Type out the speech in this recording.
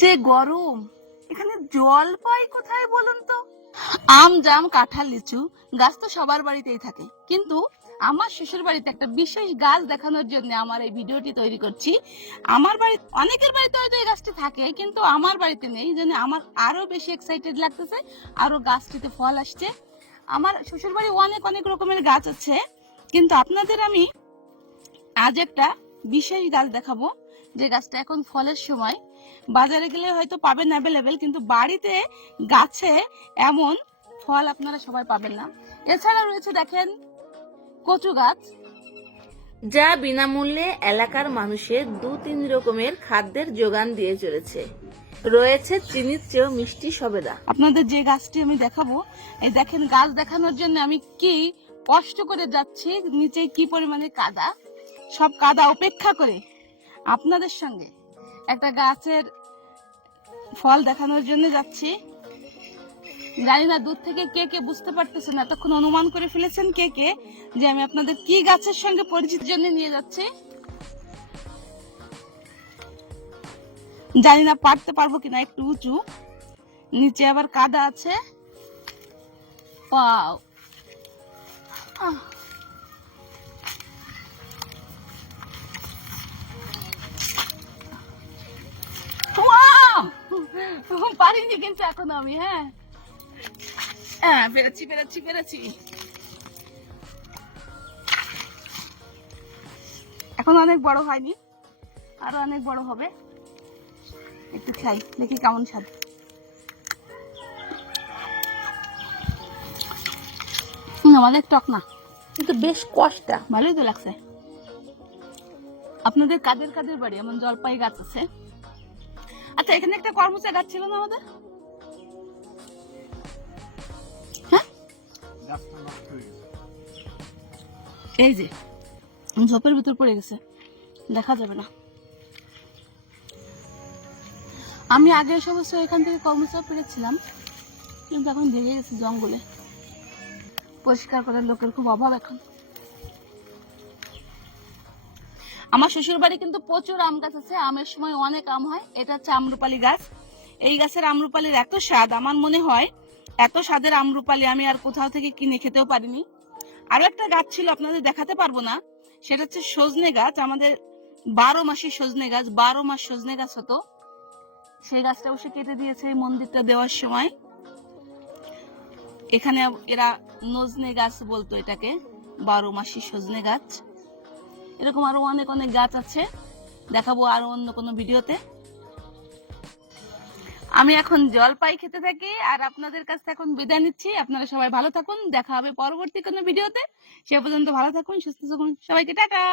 যে গরম। এখানে জল পাই কোথায় বলুন তো? আম, জাম, কাঁঠাল, লিচু গাছ তো সবার বাড়িতেই থাকে। কিন্তু আমার শ্বশুর বাড়িতে একটা বিশেষ গাছ দেখানোর জন্য আমার এই ভিডিওটি তৈরি করছি। আমার বাড়ি, অনেকের বাড়িতে হয়তো এই গাছটি থাকে, কিন্তু আমার বাড়িতে নেই জন্য আমার আরও বেশি এক্সাইটেড লাগতেছে। আরও গাছটিতে ফল আসছে। আমার শ্বশুর বাড়ি অনেক অনেক রকমের গাছ আছে। কিন্তু আপনাদের আমি আজ একটা বিশেষ গাছ দেখাবো। যে গাছটা এখন ফলের সময় বাজারে গেলে হয়তো পাবেন অ্যাভেলেবেল কিন্তু বাড়িতে গাছে এমন ফল আপনারা সবাই পাবেন না। এছাড়া রয়েছে দেখেন কচু গাছ। যা বিনামূল্যে এলাকার মানুষের দু তিন রকমের খাদ্যের যোগান দিয়ে চলেছে। রয়েছে চিনির চেয়েও মিষ্টি সবেদা। আপনাদের যে গাছটি আমি দেখাবো এই দেখেন গাছ দেখানোর জন্য আমি কি কষ্ট করে যাচ্ছি নিচে কি পরিমাণে কাদা সব কাদা উপেক্ষা করে। আপনাদের সঙ্গে একটা গাছের ফল দেখানোর জন্য যাচ্ছি। জানি না দূর থেকে কে কে বুঝতে পারতেছেন এতক্ষণ অনুমান করে ফেলেছেন কে কে যে আমি আপনাদের কি গাছের সঙ্গে পরিচিত জন্য নিয়ে যাচ্ছি। জানি না পারতে পারব কিনা, একটু উঁচু। নিচে আবার কাদা আছে। ওয়াও। আহ। পারিনি কিন্তু এখনও আমি হ্যাঁ? হ্যাঁ পেরেছি পেরেছি পেরেছি এখন অনেক বড় হয়নি আরও অনেক বড় হবে। একটু খাই দেখি কেমন স্বাদ। অনেক টক না। কিন্তু বেশ কষ্টা ভালোই তো লাগছে। আপনাদের কাদের কাদের বাড়ি? এমন জলপাই গাছ আছে। আচ্ছা এখানে একটা কর্মচা গাছ ছিল না আমাদের? হ্যাঁ? এই যে, ঝোপের ভিতর পড়ে গেছে। দেখা যাবে না। আমি আগে অবশ্য এখান থেকে কর্মচার পেরেছিলাম, কিন্তু এখন ভেঙে গেছে জঙ্গলে। পরিষ্কার করার লোকের খুব অভাব এখন। আমার শ্বশুর বাড়ি কিন্তু প্রচুর আম গাছ আছে। আমের সময় অনেক আম হয়। এটা হচ্ছে আমরুপালি গাছ। এই গাছের আমরুপালির এত স্বাদ, আমার মনে হয় এত স্বাদের আমরুপালি আমি আর কোথাও থেকে কিনে খেতেও পারিনি। আরও একটা গাছ ছিল, আপনাদের দেখাতে পারব না। সেটা হচ্ছে সজনে গাছ। আমাদের বারো মাসি সজনে গাছ, বারো মাস সজনে গাছ হতো। সেই গাছটা অবশ্য কেটে দিয়েছে এই মন্দিরটা দেওয়ার সময়। এখানে এরা নজনে গাছ বলতো এটাকে, বারো মাসি সজনে গাছ। এরকম আরও অনেক অনেক গাছ আছে। দেখাবো আরও অন্য কোনো ভিডিওতে। আমি এখন জলপাই খেতে থাকি আর আপনাদের কাছে এখন বিদায় নিচ্ছি। আপনারা সবাই ভালো থাকুন। দেখা হবে পরবর্তী কোনো ভিডিওতে। সে পর্যন্ত ভালো থাকুন, সুস্থ থাকুন। সবাইকে টাটা!